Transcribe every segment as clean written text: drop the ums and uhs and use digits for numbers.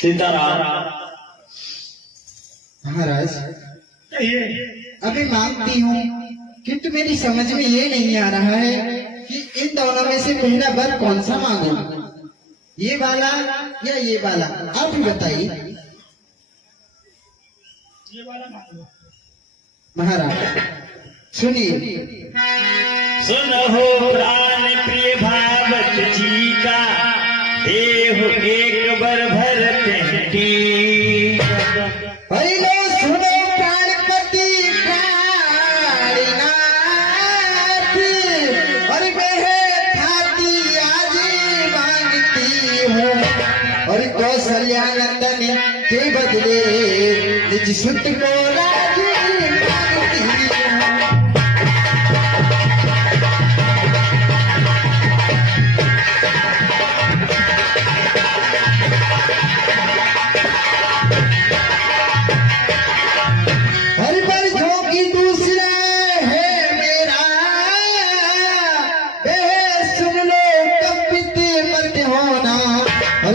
सीताराम। महाराज कहिए। अभी मांगती हूँ किंतु मेरी समझ में ये नहीं आ रहा है कि इन दोनों में से पहला वर कौन सा मांगूं, ये वाला या ये वाला, आप ही बताइए। ये वाला मांगो। महाराज सुनिए। सुनहो प्राण प्रिय भावत जी का, देह एक बर भरत की। पहले सुनो प्राणपति प्राणनाथ, और वह थाती आज मांगती हूँ, और कौशल्या नंदन के बदले निज सुत को राज मांगती हूँ।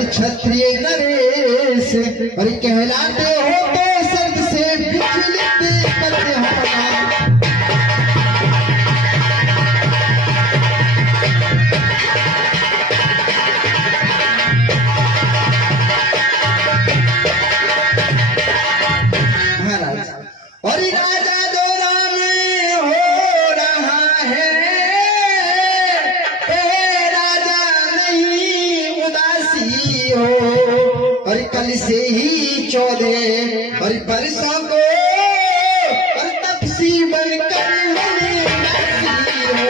क्षत्रिय नरेश और कहलाते हो तो सर्द से विचलित मत होना। महाराज और राजा दो राम हो रहा है, राजा नहीं उदासी हो, और कल से ही 14 और बरसों को और तपसी बनकर बने उदासी हो।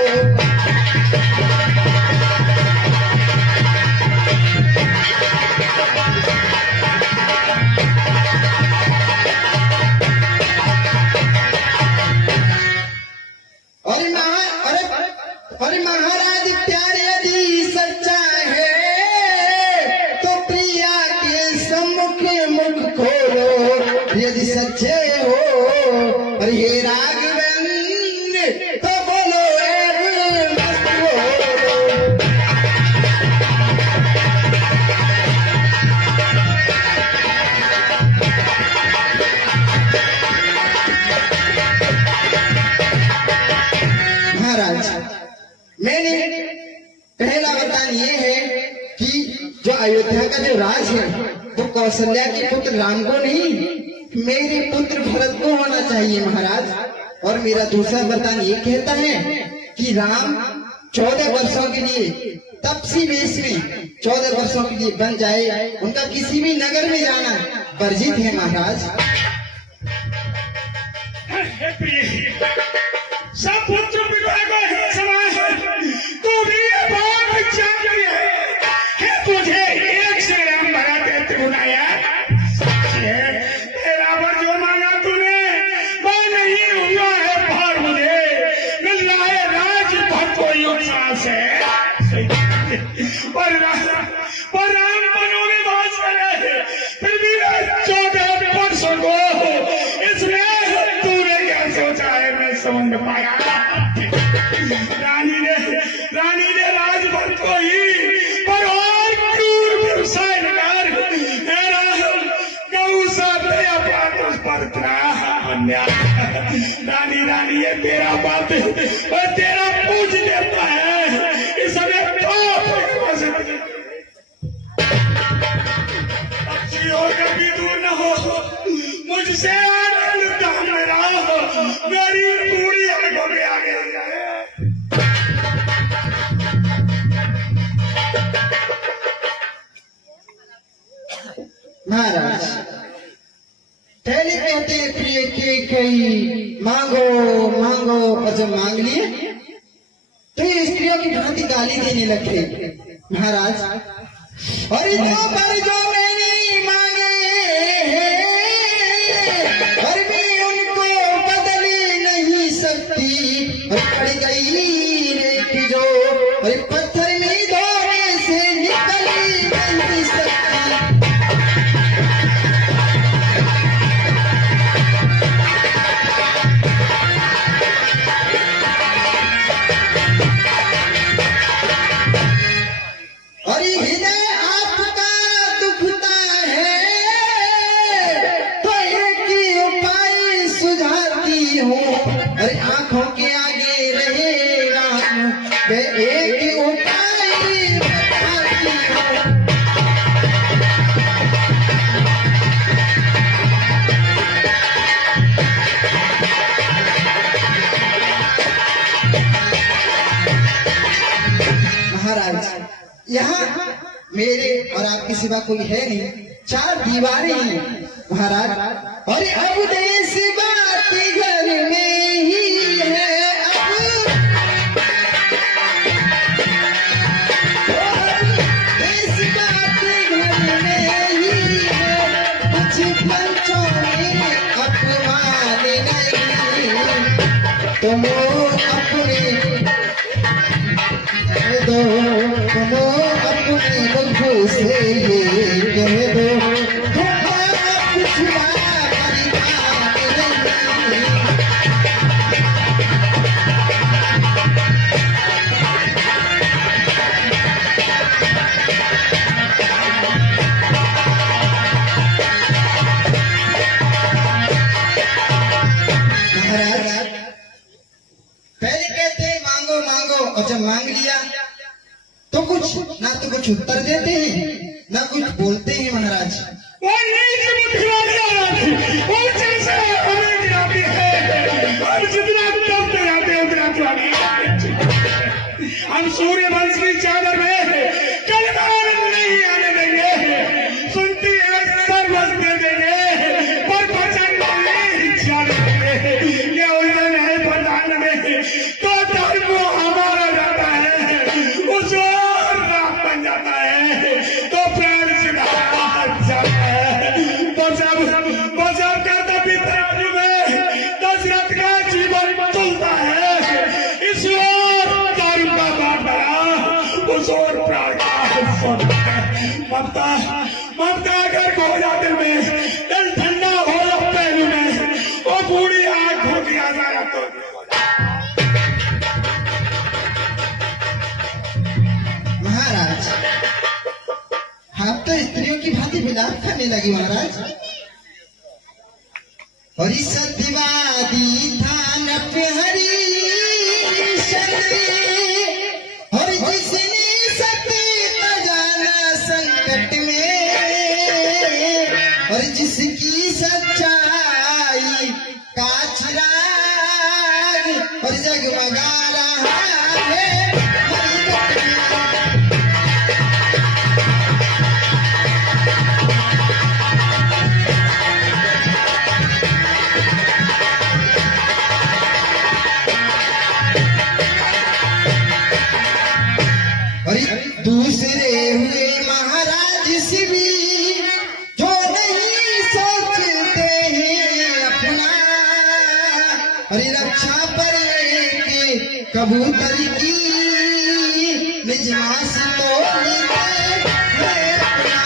और महाराज प्यारे यदि सच्चा है तो प्रिया के सम्मुख मुख खोलो, यदि सच्चे हो और ये राघवन तो बोलो मस्त बोलो। महाराज मैंने पहला वरदान ये है कि जो अयोध्या का जो राज है वो कौशल्या के पुत्र राम को नहीं, मेरे पुत्र भरत को होना चाहिए महाराज। और मेरा दूसरा वरदान ये कहता है कि राम 14 वर्षों के लिए तपसी वेश में 14 वर्षों के लिए बन जाए, उनका किसी भी नगर में जाना वर्जित है महाराज। सब पुत्र पिता को है समान, तू भी ये बात विचार करिए है तुझे एक से राम भरा देते बुलाया। तेरा वर जो मांगा तूने वो नहीं हुआ है, भार मुझे मिल रहा है राज भक्तों युग से। पर राम बनों में बात करे फिर भी 14 वर्षों को, इसमें तूने क्या सोचा है मैं समझ पाया। रानी ने राजभर को ही पर और क्रूर व्यवसाय नकार गौ सा दया पात्र पर रानी ये तेरा बात और तेरा पूछ देता है, इस समय अच्छी और कभी दूर न हो, मुझसे आनंद धाम रहा मेरी पूरी आंखों में आ गई है। महाराज पहले कहते हैं प्रिय के कई मांगो मांगो, और जब मांग लिए तो ये स्त्रियों की भांति गाली देने लगे। महाराज और जो मैंने मांगे और भी उनको बदल नहीं सकती, और पड़ गई रेत जो और पत्थर में धोने से निकल नहीं सकती। और हृदय आपका दुख मेरे और आपके सिवा कोई है नहीं, चार दीवारें हैं महाराज। अरे अब देश बात घर में ही है, अब देश बात घर में ही है, कुछ पंचों में अपमान नहीं, तुम अपने दो, तुम अपने मुख से ये कह दो, तुम्हारा पिछला परिवार नहीं। महाराज पहले कहते हैं मांगो मांगो, और जब मांग लिया तो कुछ ना तो कुछ उत्तर देते हैं ना कुछ बोलते हैं महाराज। वो नहीं जब खिलाड़ी आ रहा थी, वो जैसे हमें गिराती है, और जितना कम गिराते हैं उतना खिलाड़ी हम सूर्यवंश की चादर में कलकार नहीं आने देंगे, सुनती है सर्वस्व दे देंगे, पर वचन नहीं जाने देंगे। ये उलझन है प्रधान में, तो धर्म हमारा जाता है, उस और राह बन जाता है, तो प्राण सिधार जाता है। बचाव करता पितराज में दशरथ का जीवन तुलता है, इस ओर धर्म का बांटा, उस ओर प्राण का सोना है। ममता अगर खो जाते में, दिल ठंडा हो या पहलू में, वो बूढ़ी आंख हो दिया जाए तो महाराज आप तो स्त्रियों की भांति विलाप करने लगी महाराज। और इस सत्यवादी थान पे हरी और जिसने सत्य जाना संकट में, और जिसकी सच्चाई का चिराग और जगमगा रहा है हरिगत में। दूसरे हुए महाराज से भी जो नहीं सोचते हैं अपना, अरे रक्षा पर एक कबूतर की निजमास तो लेते हैं अपना।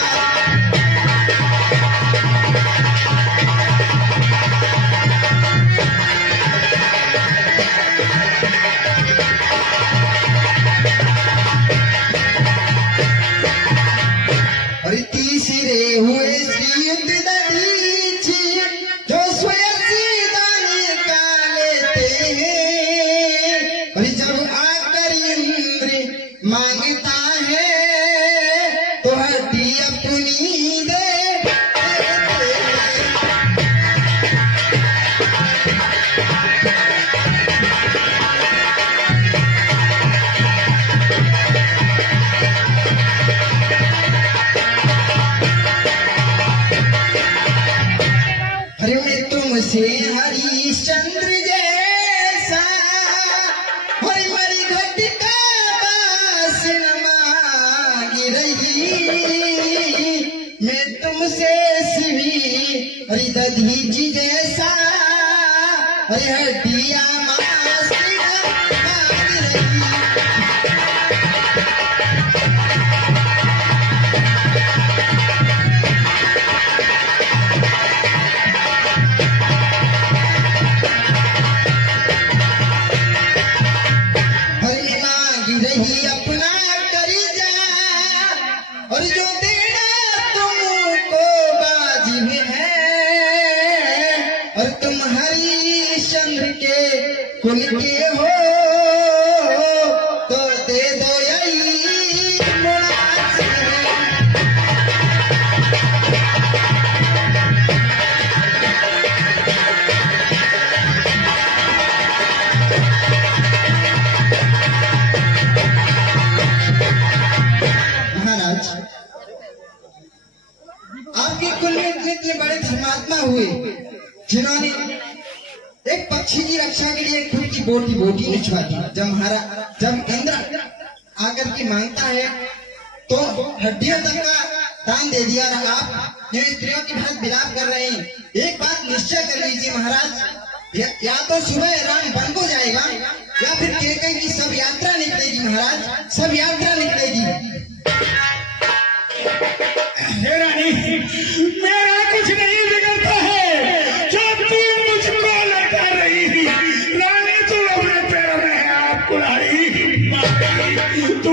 और तीसरे हुए श्रीयुक्त दधीची जो स्वयं दान निकालते हैं, और जब आकर इंद्र मांगता है तो हड्डी अपनी दे देते हैं। अरे मैं तुमसे हरिश्चंद्र जैसा, हरि मरी घटिका बास न मांग रही, मैं तुमसे शिवी हरि दधीची जैसा, हरि हड्डिया मांस न मांग रही। रही अपना करी जा, और जो देना तुमको वाजिब है, और तुम हरिश्चंद्र के कुल के हो तो दे दो यही मुनासिब है। महाराज आपके कुल में इतने इतने बड़े धर्मात्मा हुए जिन्होंने एक पक्षी की रक्षा के लिए खुद की बोटी निछवा दी। जब इंद्र आकर के मांगता है तो हड्डियों तक का दान दे दिया। और आप जो स्त्रियों की भांति विलाप कर रहे हैं, एक बात निश्चय कर लीजिए महाराज, या तो सुबह राम वन को जाएगा या फिर कैकेयी की सब यात्रा निकलेगी महाराज, सब यात्रा निकलेगी। मेरा कुछ नहीं बिगड़ता है जो तू मुझको लगा रही थी। रानी तू अपने पैरों में है आप कुल्हाड़ी, तू